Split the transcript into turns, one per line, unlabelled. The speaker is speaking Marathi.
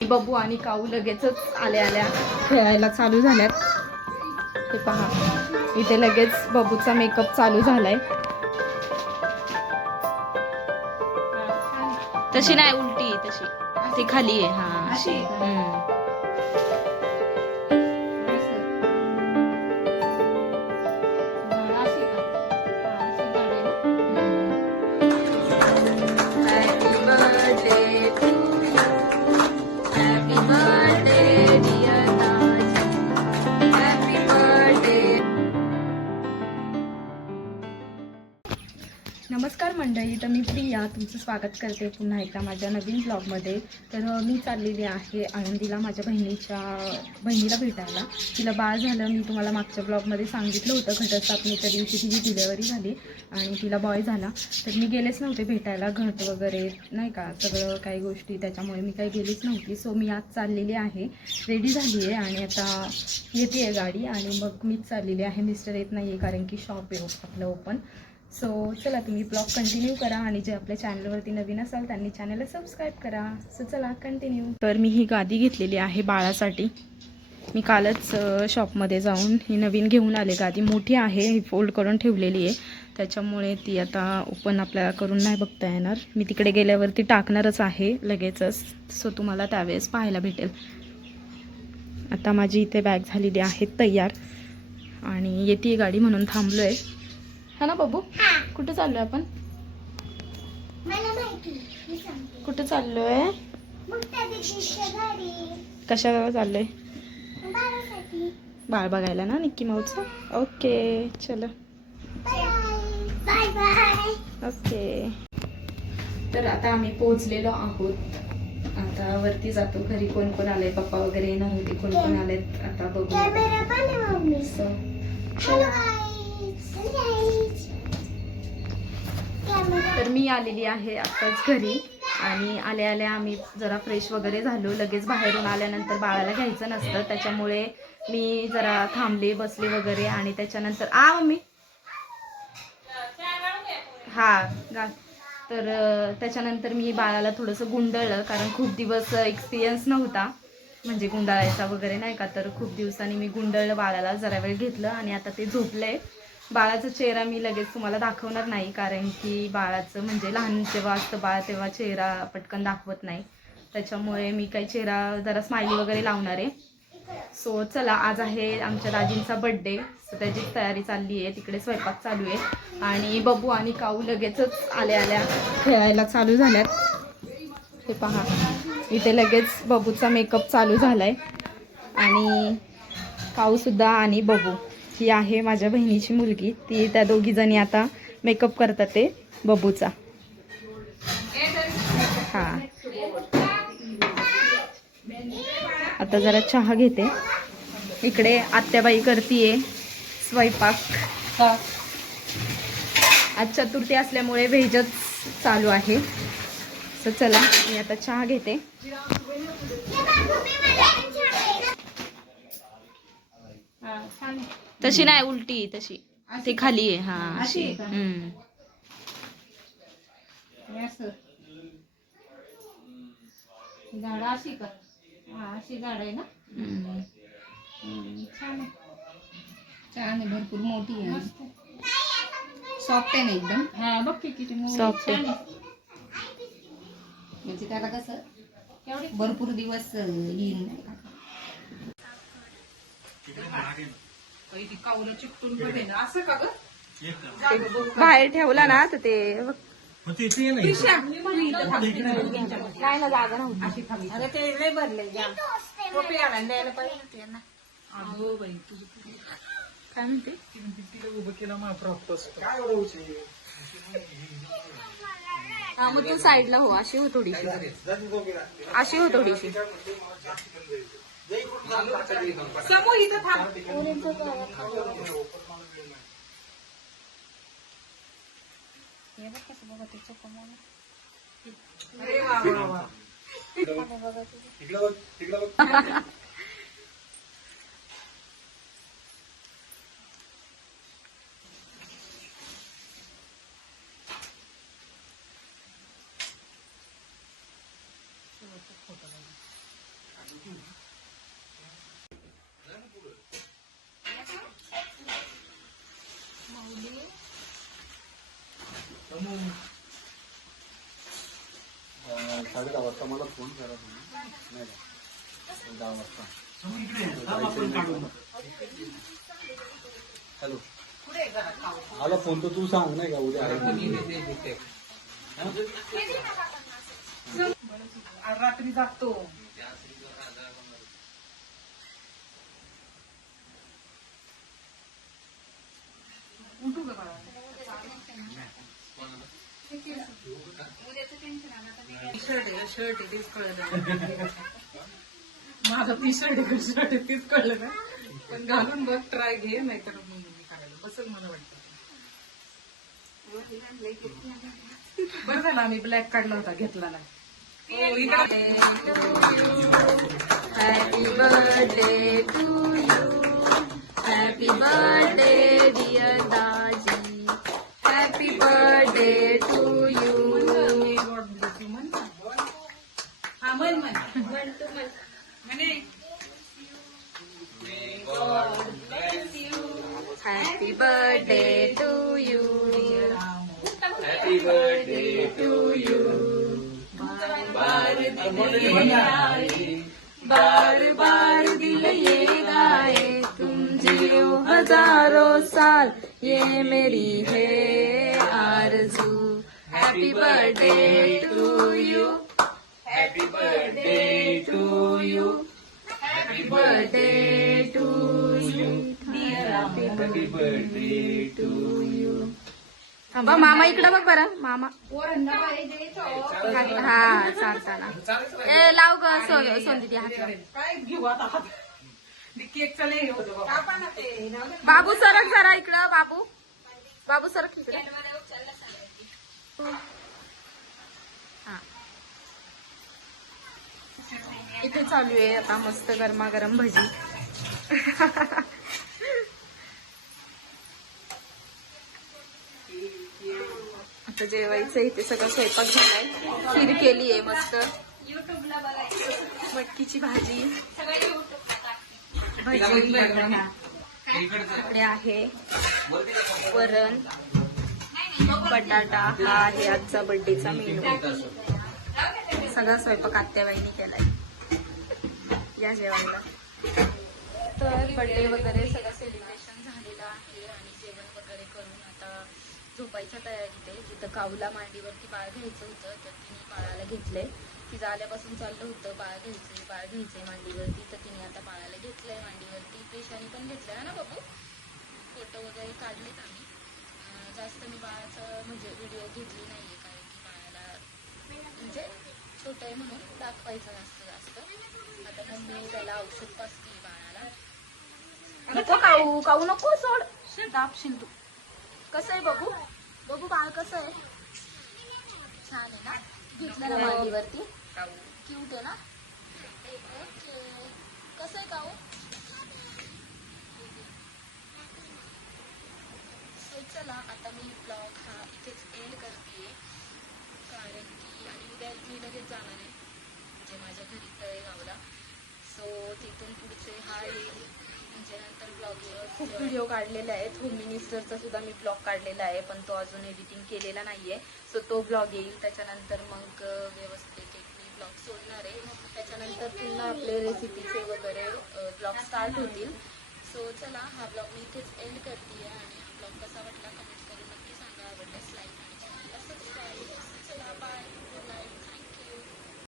बबू आणि काऊ लगेचच आल्या आल्या खेळायला चालू झाल्यात. हे पहा इथे लगेच बबूचा मेकअप चालू झालाय. तशी नाही उलटी तशी. ती खाली आहे हा
अशी?
नमस्कार मंडळी तर मी प्रिया तुमचं स्वागत करते पुन्हा एकदा माझ्या नवीन ब्लॉगमध्ये तर मी चाललेली आहे आनंदीला माझ्या बहिणीच्या बहिणीला भेटायला. तिला बाळ झालं मी तुम्हाला मागच्या ब्लॉगमध्ये सांगितलं होतं घटस्थापनेच्या दिवशी तिची डिलेवरी झाली आणि तिला बॉय झाला. तर मी गेलेच नव्हते भेटायला घट वगैरे नाही का सगळं काही गोष्टी त्याच्यामुळे मी काही गेलीच नव्हती. सो मी आज चाललेली आहे रेडी झाली आहे आणि आता येते आहे गाडी आणि मग मीच चाललेली आहे. मिस्टर येत नाही आहे कारण की शॉप आहे आपलं ओपन सो चला तुम्ही ब्लॉग कंटिन्यू करा आणि जे आपल्या चॅनलवरती नवीन असाल त्यांनी चॅनलला सबस्क्राईब करा. सो चला कंटिन्यू तर मी ही गादी घेतलेली आहे बाळासाठी. मी कालच शॉपमध्ये जाऊन ही नवीन घेऊन आले. गादी मोठी आहे ही फोल्ड करून ठेवलेली आहे. त्याच्यामुळे ती आता ओपन आपल्याला करून नाही बघता येणार. मी तिकडे गेल्यावरती टाकणारच आहे लगेचच. सो तुम्हाला त्यावेळेस पाहायला भेटेल. आता माझी इथे बॅग झालेली आहे तयार. आणि येते गाडी म्हणून थांबलो आहे हा ना बाबू? कुठे चाललोय आपण? कुठे चाललोय?
मग त्या दिवशीच्या गाडी
कशा चाललोय? बाळ बघायला ना निक्की माऊचं? ओके चलो.
बाय. Bye bye.
ओके. तर आता आम्ही पोहोचलेलो आहोत. आता वरती जातो. घरी कोण कोण आलंय? पप्पा वगैरे येणार होते. कोण कोण आलेत? आता बघू. तर मी आलेली आहे आत्ताच घरी. आणि आल्या आल्या आम्ही जरा फ्रेश वगैरे झालो. लगेच बाहेरून आल्यानंतर बाळाला घ्यायचं नसतं. त्याच्यामुळे मी जरा थांबले बसले वगैरे आणि त्याच्यानंतर आ मम्मी. हा गा तर त्याच्यानंतर मी बाळाला थोडंसं गुंडळलं. कारण खूप दिवस एक्सपिरियन्स नव्हता. म्हणजे गुंडाळायचा वगैरे नाही का? तर खूप दिवसांनी मी गुंडळलं बाळाला जरा वेळ घेतलं आणि आता ते झोपलंय. बाळाचा चेहरा मी लगेच तुम्हाला दाखवणार नाही कारण की बाळाचं म्हणजे लहान जेव्हा असतं बाळ तेव्हा चेहरा पटकन दाखवत नाही. त्याच्यामुळे मी काही चेहरा जरा स्माइली वगैरे लावणार आहे. सो चला आज आहे आमच्या दाजींचा बड्डे सो त्याची तयारी चालली आहे. तिकडे स्वयंपाक चालू आहे. आणि बबू आणि काऊ लगेचच आल्या आल्या खेळायला चालू झाल्यात. हे पहा इथे लगेच बबूचा मेकअप चालू झालाय. आणि काऊसुद्धा आणि बबू. ही आहे माझ्या बहिणीची मुलगी. ती त्या दोघी जणी आता मेकअप करतात ते बबूचा. हा. आता जरा चहा घेते. इकडे आत्याबाई करतीये स्वयंपाक. आज चतुर्थी असल्यामुळे व्हेजच चालू आहे. तर चला मी आता चहा घेते. तशी नाही उलटी तशी. ती खाली आहे हा.
अशी आहे का?
हम्म.
झाड अशी का? हा अशी झाड आहे ना?
हम्म.
हम्म, छान आहे. छान आहे भरपूर मोठी आहे. सॉफ्ट आहे ना एकदम? हा बघ की किती मोठी
Soft आहे.
छान आहे. म्हणजे त्याला कसं भरपूर दिवस अं, येईल नाही का?
बाहेर ठेवला ना तर ते नाही. ना जागा नव्हती.
अरे ते लय भरले जाम. टोपी आणायला द्यायला पाहिजे. होती ना.
काय म्हणते? हा मग तू साईडला हो अशी हो थोडीशी. अशी हो थोडीशी.
समोर इथं थांब Thank you.
साडे दहा वाजता मला फोन करा तुम्ही. नाही दहा वाजता. हॅलो. मला फोन तर तू सांग नाही का? उद्या.
रात्री जागतो शर्ट आहे तेच कळलं माझा टी शर्ट आहे शर्ट आहे तेच कळलं ना. पण घालून बघ ट्राय घे नाहीतर मी करायला बसल मला वाटतं. बरं झालं आम्ही ब्लॅक काढला होता घेतला नाही.
Happy birthday to happy birthday to you बार बार दिल ये गाए तुम जियो हज़ारों साल, ये मेरी है आरज़ू। Happy birthday to you happy birthday to you happy birthday happy birthday to you थांबा मामा इकडं बघ बरं. मामा. हा चालताना ए लाव ग सोन सोन दिदी हात लाव.
काय घेऊ आता? हात केकचं नाही हे होतं बाबा.
बाबू सरक जरा इकडं बाबू. बाबू सरक इकडं. हा. इथे चालू आहे आता मस्त गरमागरम भजी. मस्त जेवायचं इथे सगळं स्वयंपाक झालाय. खीर केली आहे मस्त. मटकीची भाजी. भजी इकडे आहे. वरण. बटाटा. हा आहे आजचा बर्थडेचा मेनू सगळा स्वयंपाक आत्याबाईनी केलाय. या जेवायला. तर बर्थडे वगैरे सगळं सेलिब्रेशन झालेलं आहे आणि जेवण वगैरे करून झोपायच्या तयारीत आहे. जिथं काऊला मांडीवरती बाळ घ्यायचं होतं तर तिने बाळाला घेतलंय. तिचं आल्यापासून चाललं होतं बाळ घ्यायचंय बाळ घ्यायचंय मांडीवरती. तर तिने आता बाळाला घेतलंय मांडीवरती. पेशाने पण घेतलंय ना बाबू? फोटो वगैरे काढलेत आम्ही. जास्त मी बाळाचं म्हणजे व्हिडिओ घेतली नाहीये कारण की बाळाला म्हणजे छोटं आहे म्हणून दाखवायचं नसतं जास्त. आता मम्मी त्याला औषध पाजते बाळाला. नको काऊ काऊ नको सोड. दाबशील तू कसं आहे बघू? बघू बाळ कसं आहे. छान आहे ना? घेतलं ना मांडीवरती क्यूट आहे ना? ओके कसं आहे काऊ? चला आता मी ब्लॉग हा खूप व्हिडिओ काढलेले आहेत. होम मिनिस्टरचा सुद्धा मी ब्लॉग काढलेला आहे पण तो अजून एडिटिंग केलेला नाहीये. सो तो ब्लॉग येईल. त्याच्यानंतर मग व्यवस्थित एक मी ब्लॉग सोडणार आहे. त्याच्यानंतर पुन्हा आपले रेसिपीचे वगैरे ब्लॉग स्टार्ट होतील. सो चला हा ब्लॉग मी इथेच एंड करते आणि हा ब्लॉग कसा वाटला कमेंट करून नक्की सांगा. आवडल्यास लाईक